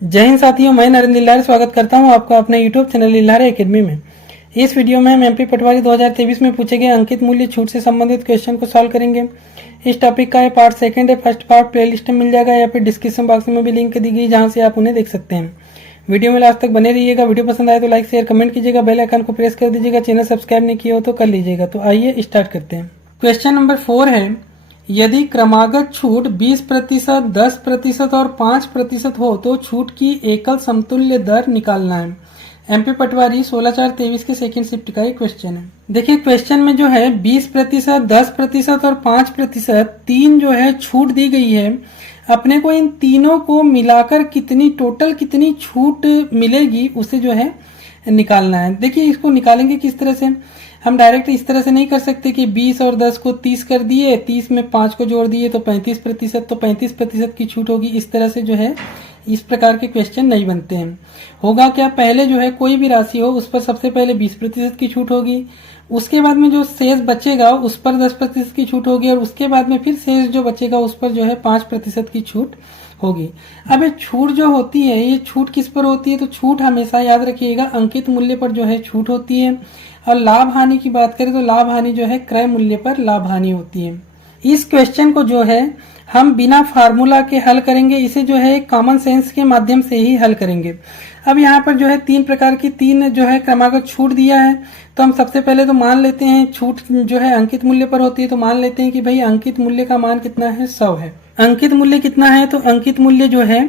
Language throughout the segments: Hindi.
जय हिंद साथियों, मैं नरेंद्र लिल्लारे स्वागत करता हूं आपका अपने यूट्यूब चैनल लिल्लारे एकेडमी में। इस वीडियो में हम एमपी पटवारी 2023 में पूछे गए अंकित मूल्य छूट से संबंधित क्वेश्चन को सॉल्व करेंगे। इस टॉपिक का पार्ट सेकंड है। फर्स्ट पार्ट प्लेलिस्ट में मिल जाएगा या फिर डिस्क्रिप्शन बॉक्स में भी लिंक दी गई जहां से आप उन्हें देख सकते हैं। वीडियो में लास्ट तक बने रहिएगा। वीडियो पसंद आए तो लाइक शेयर कमेंट कीजिएगा, बेल आइकन को प्रेस कर दीजिएगा, चैनल सब्सक्राइब नहीं किया हो तो कर लीजिएगा। तो आइए स्टार्ट करते हैं। क्वेश्चन नंबर 4 है, यदि क्रमागत छूट 20%, 10% और 5% हो तो छूट की एकल समतुल्य दर निकालना है। एमपी पटवारी 16/4/23 के सेकंड शिफ्ट का एक क्वेश्चन है। देखिए क्वेश्चन में जो है 20%, 10% और 5% तीन जो है छूट दी गई है। अपने को इन तीनों को मिलाकर टोटल कितनी छूट मिलेगी उसे जो है निकालना है। देखिए इसको निकालेंगे किस तरह से, हम डायरेक्ट इस तरह से नहीं कर सकते कि 20 और 10 को 30 कर दिए, 30 में 5 को जोड़ दिए तो 35%, तो 35% की छूट होगी। इस तरह से जो है इस प्रकार के क्वेश्चन नहीं बनते हैं। होगा क्या, पहले जो है कोई भी राशि हो उस पर सबसे पहले 20% की छूट होगी, उसके बाद में जो शेष बचेगा उस पर 10% की छूट होगी और उसके बाद में फिर शेष जो बचेगा उस पर जो है 5% की छूट होगी। अब ये छूट जो होती है, ये छूट किस पर होती है, तो छूट हमेशा याद रखिएगा अंकित मूल्य पर जो है छूट होती है। और लाभ हानि की बात करें तो लाभ हानि जो है क्रय मूल्य पर लाभ हानि होती है। इस क्वेश्चन को जो है हम बिना फार्मूला के हल करेंगे, इसे जो है कॉमन सेंस के माध्यम से ही हल करेंगे। अब यहाँ पर जो है तीन प्रकार की तीन जो है क्रमागत छूट दिया है, तो हम सबसे पहले तो मान लेते हैं छूट जो है अंकित मूल्य पर होती है, तो मान लेते हैं कि भाई अंकित मूल्य का मान कितना है, 100 है। अंकित मूल्य कितना है, तो अंकित मूल्य जो है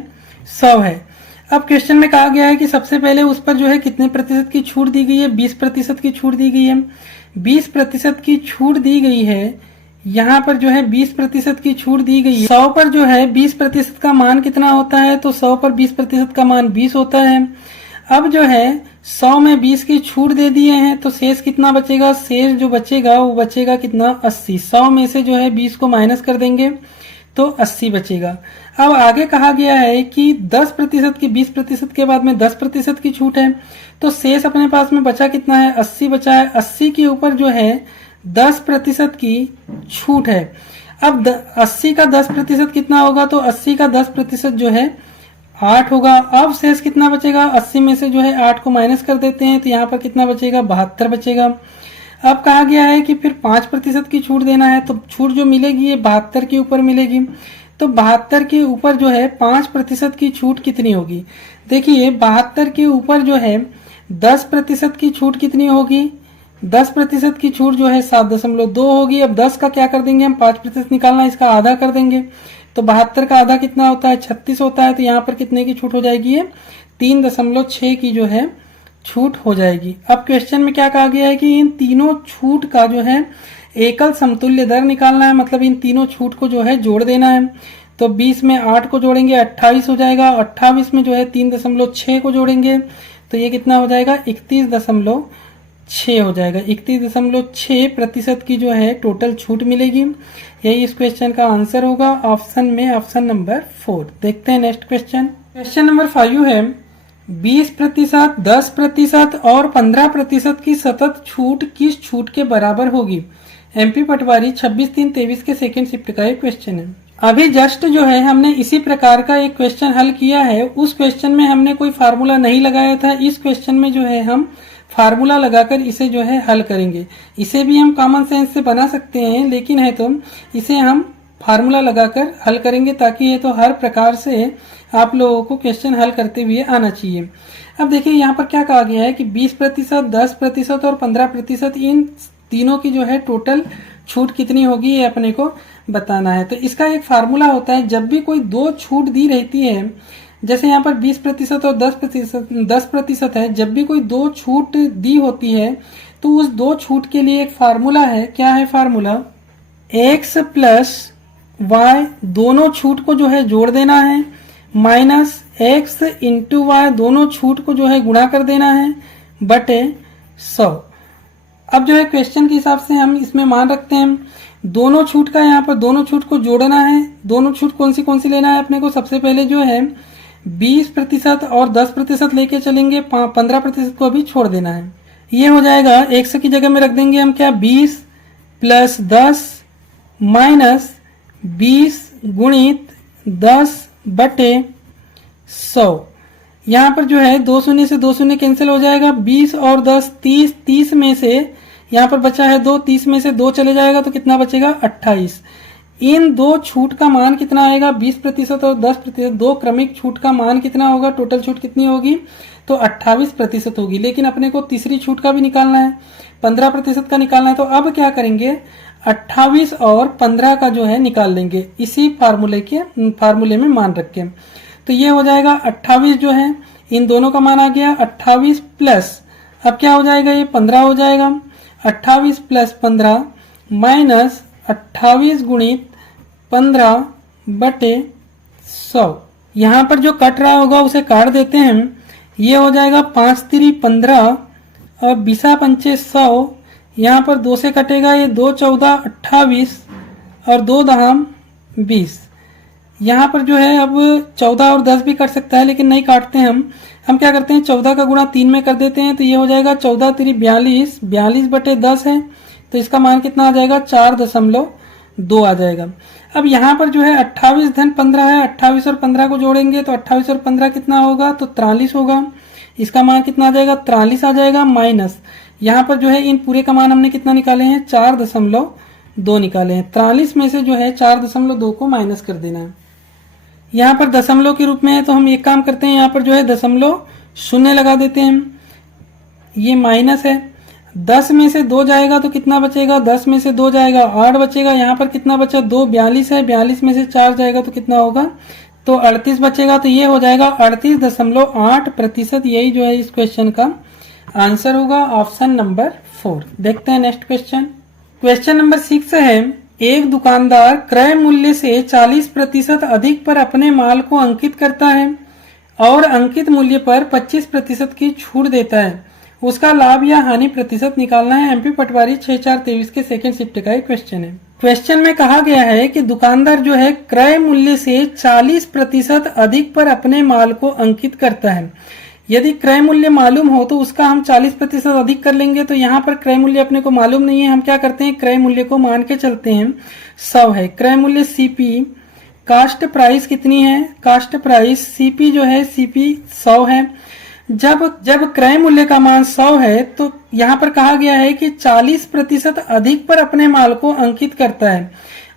100 है। अब क्वेश्चन में कहा गया है कि सबसे पहले उस पर जो है कितने प्रतिशत की छूट दी गई है, 20% की छूट दी गई है। 20% की छूट दी गई है, यहाँ पर जो है 20% की छूट दी गई है। 100 पर जो है 20% का मान कितना होता है, तो 100 पर 20% का मान 20 होता है। अब जो है 100 में 20 की छूट दे दिए हैं तो शेष कितना बचेगा, शेष जो बचेगा वो बचेगा कितना, 80। 100 में से जो है 20 को माइनस कर देंगे तो 80 बचेगा। अब आगे कहा गया है कि 10% की 20% के बाद में 10% की छूट है, तो शेष अपने पास में बचा कितना है, 80 बचा है। 80 के ऊपर जो है 10% की छूट है। अब 80 का 10% कितना होगा, तो 80 का 10% जो है 8 होगा। अब शेष कितना बचेगा, 80 में से जो है 8 को माइनस कर देते हैं तो यहाँ पर कितना बचेगा, 72 बचेगा। अब कहा गया है कि फिर 5% की छूट देना है, तो छूट जो मिलेगी ये 72 के ऊपर मिलेगी। तो 72 के ऊपर जो है 5% की छूट कितनी होगी। देखिए 72 के ऊपर जो है 10% की छूट कितनी होगी, 10% की छूट जो है 7.2 होगी। अब 10 का क्या कर देंगे हम, 5% निकालना, इसका आधा कर देंगे तो 72 का आधा कितना होता है, 36 होता है। तो यहाँ पर कितने की छूट हो जाएगी, है 3.6 की जो है छूट हो जाएगी। अब क्वेश्चन में क्या कहा गया है कि इन तीनों छूट का जो है एकल समतुल्य दर निकालना है, मतलब इन तीनों छूट को जो है जोड़ देना है। तो 20 में 8 को जोड़ेंगे 28 हो जाएगा, 28 में जो है 3.6 को जोड़ेंगे तो ये कितना हो जाएगा, 31.6 हो जाएगा। 31.6% की जो है टोटल छूट मिलेगी। यही इस क्वेश्चन का आंसर होगा ऑप्शन में, ऑप्शन नंबर 4। देखते हैं नेक्स्ट क्वेश्चन। क्वेश्चन नंबर 5 है, 20%, 10% और 15% की सतत छूट किस छूट के बराबर होगी। एमपी पटवारी 26/3/23 के सेकंड शिफ्ट का एक क्वेश्चन है। अभी जस्ट जो है हमने इसी प्रकार का एक क्वेश्चन हल किया है। उस क्वेश्चन में हमने कोई फार्मूला नहीं लगाया था, इस क्वेश्चन में जो है हम फार्मूला लगाकर इसे जो है हल करेंगे। इसे भी हम कॉमन सेंस से बना सकते हैं, लेकिन है तो इसे हम फार्मूला लगाकर हल करेंगे ताकि ये तो हर प्रकार से आप लोगों को क्वेश्चन हल करते हुए आना चाहिए। अब देखिए यहाँ पर क्या कहा गया है कि 20%, 10% और 15% इन तीनों की जो है टोटल छूट कितनी होगी ये अपने को बताना है। तो इसका एक फार्मूला होता है, जब भी कोई दो छूट दी रहती है, जैसे यहाँ पर 20% और 10% है, जब भी कोई दो छूट दी होती है तो उस दो छूट के लिए एक फार्मूला है। क्या है फार्मूला, x प्लस y, दोनों छूट को जो है जोड़ देना है, माइनस x इंटू वाई, दोनों छूट को जो है गुणा कर देना है, बटे 100। अब जो है क्वेश्चन के हिसाब से हम इसमें मान रखते हैं दोनों छूट का, यहाँ पर दोनों छूट को जोड़ना है। दोनों छूट कौन सी लेना है अपने को, सबसे पहले जो है 20% और 10% लेके चलेंगे, 15% को अभी छोड़ देना है। ये हो जाएगा x की जगह में रख देंगे हम क्या, 20 प्लस 10 माइनस 20 गुणित 10 बटे 100। यहाँ पर जो है 2 शून्य से 2 शून्य कैंसिल हो जाएगा, 20 और 10 30, 30 में से यहाँ पर बचा है 2, 30 में से 2 चले जाएगा तो कितना बचेगा 28। इन दो छूट का मान कितना आएगा 20% और 10%, दो क्रमिक छूट का मान कितना होगा, टोटल छूट कितनी होगी तो 28% होगी। लेकिन अपने को तीसरी छूट का भी निकालना है, 15% का निकालना है। तो अब क्या करेंगे 28 और 15 का जो है निकाल लेंगे इसी फार्मूले में मान रख के। तो ये हो जाएगा 28 जो है इन दोनों का मान आ गया 28 प्लस, अब क्या हो जाएगा ये 15 हो जाएगा, 28 प्लस 15 माइनस 28 गुणित 15 बटे 100। यहाँ पर जो कट रहा होगा उसे काट देते हैं, ये हो जाएगा 5 3 15 और 20 पंचे 100, यहाँ पर 2 से कटेगा ये 2 14 28 और 2 दहाम 20। यहाँ पर जो है अब 14 और 10 भी कट सकता है लेकिन नहीं काटते हैं हम क्या करते हैं 14 का गुणा 3 में कर देते हैं। तो ये हो जाएगा 14 3 42, 42 बटे 10 है तो इसका मान कितना आ जाएगा 4.2 आ जाएगा। अब यहाँ पर जो है 28 धन 15 है, 28 और 15 को जोड़ेंगे तो 28 और 15 कितना होगा तो 43 होगा, इसका मान कितना आ जाएगा 43 आ जाएगा, माइनस यहाँ पर जो है इन पूरे का मान हमने कितना निकाले हैं 4.2 निकाले हैं। 43 में से जो है 4.2 को माइनस कर देना है, यहाँ पर दशमलव के रूप में है तो हम एक काम करते हैं यहाँ पर जो है दशमलव शून्य लगा देते हैं, ये माइनस है। 10 में से 2 जाएगा तो कितना बचेगा, 10 में से 2 जाएगा 8 बचेगा, यहाँ पर कितना बचा 2, 42 है, 42 में से 4 जाएगा तो कितना होगा तो 38 बचेगा। तो ये हो जाएगा 38.8%, यही जो है इस क्वेश्चन का आंसर होगा, ऑप्शन नंबर 4। देखते हैं नेक्स्ट क्वेश्चन। क्वेश्चन नंबर 6 है, एक दुकानदार क्रय मूल्य से 40% अधिक पर अपने माल को अंकित करता है और अंकित मूल्य पर 25% की छूट देता है, उसका लाभ या हानि प्रतिशत निकालना है। एमपी पटवारी 6/4/23 के सेकंड शिफ्ट का क्वेश्चन है। क्वेश्चन में कहा गया है कि दुकानदार जो है क्रय मूल्य से 40% अधिक पर अपने माल को अंकित करता है। यदि क्रय मूल्य मालूम हो तो उसका हम 40% अधिक कर लेंगे। तो यहाँ पर क्रय मूल्य अपने को मालूम नहीं है, हम क्या करते हैं क्रय मूल्य को मान के चलते हैं 100 है। क्रय मूल्य सीपी, कास्ट प्राइस कितनी है, कास्ट प्राइस सीपी जो है सीपी 100 है। जब क्रय मूल्य का मान 100 है तो यहाँ पर कहा गया है कि 40% अधिक पर अपने माल को अंकित करता है।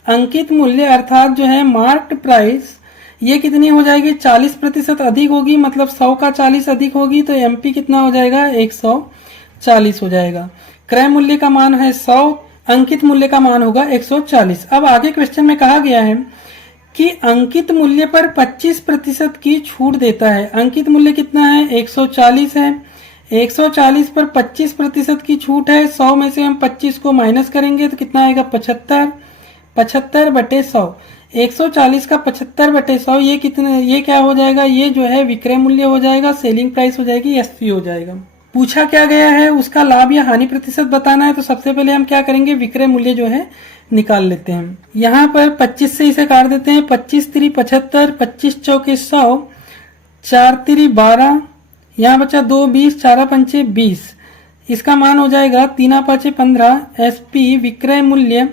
अंकित मूल्य अर्थात जो है मार्क्ड प्राइस ये कितनी हो जाएगी 40% अधिक होगी, मतलब 100 का 40 अधिक होगी तो एमपी कितना हो जाएगा 140 हो जाएगा। क्रय मूल्य का मान है 100, अंकित मूल्य का मान होगा 140। अब आगे क्वेश्चन में कहा गया है कि अंकित मूल्य पर 25% की छूट देता है। अंकित मूल्य कितना है 140 है, 140 पर 25% की छूट है। 100 में से हम 25 को माइनस करेंगे तो कितना आएगा 75, 75 बटे 100। 140 का 75 बटे 100 ये कितने, ये क्या हो जाएगा, ये जो है विक्रय मूल्य हो जाएगा, सेलिंग प्राइस हो जाएगी, एसपी हो जाएगा। पूछा क्या गया है उसका लाभ या हानि प्रतिशत बताना है। तो सबसे पहले हम क्या करेंगे विक्रय मूल्य जो है निकाल लेते हैं। यहाँ पर 25 से इसे काट देते हैं, 25 3 75, 25 चौके 100, 4 3 12, यहाँ बचा 2 20, 4 पंचे 20, इसका मान हो जाएगा 3 5 15। एसपी विक्रय मूल्य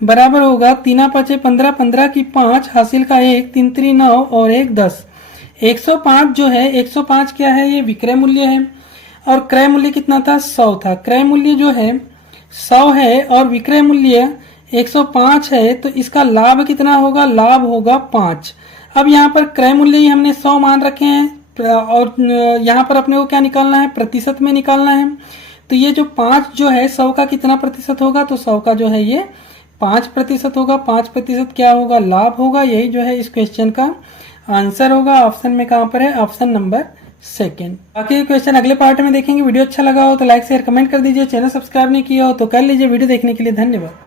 बराबर होगा 3 5 15, 15 की 5, हासिल का 1, 3 3 9 और 1 10। 105 जो है 105 क्या है, ये विक्रय मूल्य है और क्रय मूल्य कितना था 100 था। क्रय मूल्य जो है 100 है और विक्रय मूल्य 105 है तो इसका लाभ कितना होगा, लाभ होगा 5। अब यहाँ पर क्रय मूल्य ही हमने 100 मान रखे हैं और यहाँ पर अपने को क्या निकालना है, प्रतिशत में निकालना है। तो ये जो 5 जो है 100 का कितना प्रतिशत होगा, तो 100 का जो है ये 5% होगा। 5% क्या होगा, लाभ होगा। यही जो है इस क्वेश्चन का आंसर होगा। ऑप्शन में कहाँ पर है, ऑप्शन नंबर 2। बाकी क्वेश्चन अगले पार्ट में देखेंगे। वीडियो अच्छा लगा हो तो लाइक शेयर कमेंट कर दीजिए। चैनल सब्सक्राइब नहीं किया हो तो कर लीजिए। वीडियो देखने के लिए धन्यवाद।